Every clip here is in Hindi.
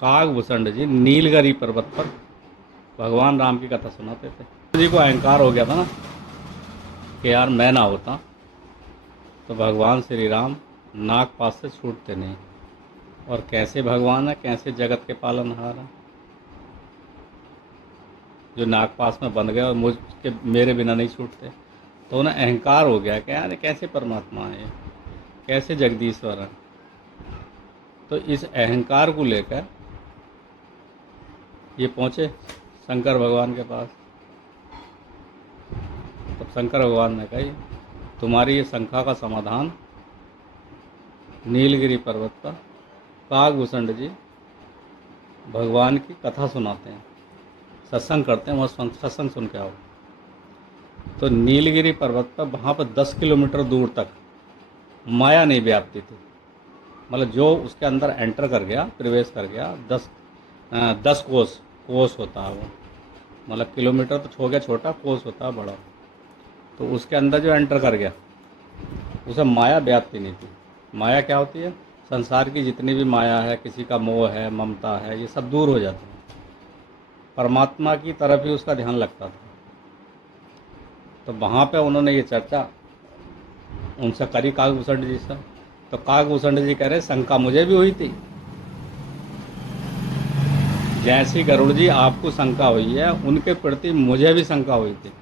काकभूषण जी नीलगिरी पर्वत पर भगवान राम की कथा सुनाते थे। जी को अहंकार हो गया था ना कि यार मैं ना होता तो भगवान श्री राम नागपाश से छूटते नहीं। और कैसे भगवान है, कैसे जगत के पालनहार हैं, जो नागपाश में बंध गए और मुझके मेरे बिना नहीं छूटते। तो उन्हें अहंकार हो गया कि यार कैसे परमात्मा है, कैसे जगदीश्वर है। तो इस अहंकार को लेकर ये पहुँचे शंकर भगवान के पास। तब शंकर भगवान ने कही तुम्हारी ये शंका का समाधान नीलगिरी पर्वत पर काकभूषण जी भगवान की कथा सुनाते हैं, सत्संग करते हैं, वहाँ सत्संग सुन के आओ। तो नीलगिरी पर्वत पर वहाँ पर 10 किलोमीटर दूर तक माया नहीं व्याप्ति थी। मतलब जो उसके अंदर एंटर कर गया, प्रवेश कर गया, 10 कोस होता है वो, मतलब किलोमीटर तो हो गया छोटा, कोस होता है बड़ा। तो उसके अंदर जो एंटर कर गया उसे माया व्याप्ति नहीं थी। माया क्या होती है? संसार की जितनी भी माया है, किसी का मोह है, ममता है, ये सब दूर हो जाते हैं। परमात्मा की तरफ ही उसका ध्यान लगता था। तो वहाँ पे उन्होंने ये चर्चा उनसे करी काकभूषण जी से। तो काकभूषण जी कह रहे शंका मुझे भी हुई थी, जैसी गरुड़ जी आपको शंका हुई है उनके प्रति मुझे भी शंका हुई थी।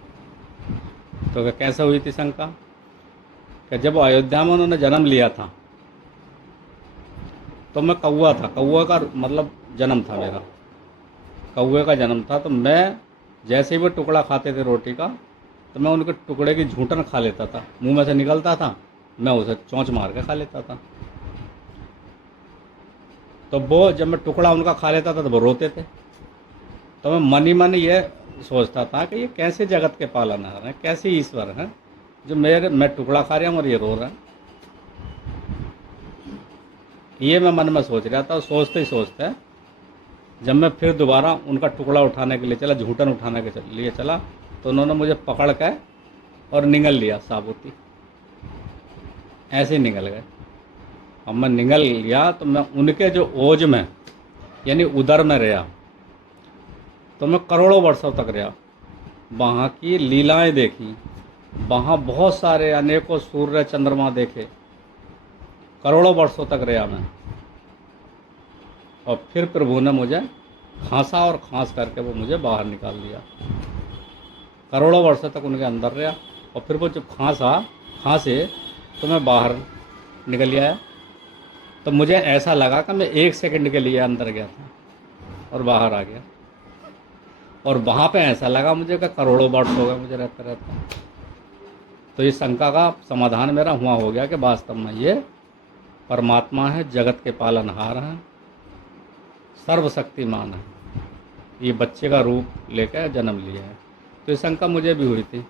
तो कैसे हुई थी शंका? कि जब अयोध्या में उन्होंने जन्म लिया था तो मैं कौआ था, कौआ का मतलब जन्म था मेरा, कौए का जन्म था। तो मैं जैसे ही वो टुकड़ा खाते थे रोटी का, तो मैं उनके टुकड़े की झूठन खा लेता था, मुंह में से निकलता था, मैं उसे चोंच मार के खा लेता था। तो वो जब मैं टुकड़ा उनका खा लेता था तो वो रोते थे। तो मैं मन ही मन ये सोचता था कि ये कैसे जगत के पालनहार हैं, कैसे ईश्वर हैं जो मैं टुकड़ा खा रहा हूँ और ये रो रहा है। ये मैं मन में सोच रहा था। और सोचते ही सोचते जब मैं फिर दोबारा उनका टुकड़ा उठाने के लिए चला, झूठन उठाने के लिए चला, तो उन्होंने मुझे पकड़ के और निगल लिया साबुती, ऐसे ही निगल गए। अब मैं निगल लिया तो मैं उनके जो ओज में यानी उदर में रहा, तो मैं करोड़ों वर्षों तक रहा। वहाँ की लीलाएं देखी, वहाँ बहुत सारे अनेकों सूर्य चंद्रमा देखे, करोड़ों वर्षों तक रहा मैं। और फिर प्रभु ने मुझे खांसा और खांस करके वो मुझे बाहर निकाल दिया। करोड़ों वर्षों तक उनके अंदर रहा और फिर वो जब खांसे तो मैं बाहर निकल आया। तो मुझे ऐसा लगा कि मैं 1 सेकंड के लिए अंदर गया था और बाहर आ गया। और वहाँ पे ऐसा लगा मुझे कि करोड़ों वर्ष हो गए मुझे रहता रहता। तो ये शंका का समाधान मेरा हुआ हो गया कि वास्तव में ये परमात्मा है, जगत के पालनहार हैं, सर्वशक्तिमान है। ये बच्चे का रूप लेकर जन्म लिया है। तो ये शंका मुझे भी हुई थी।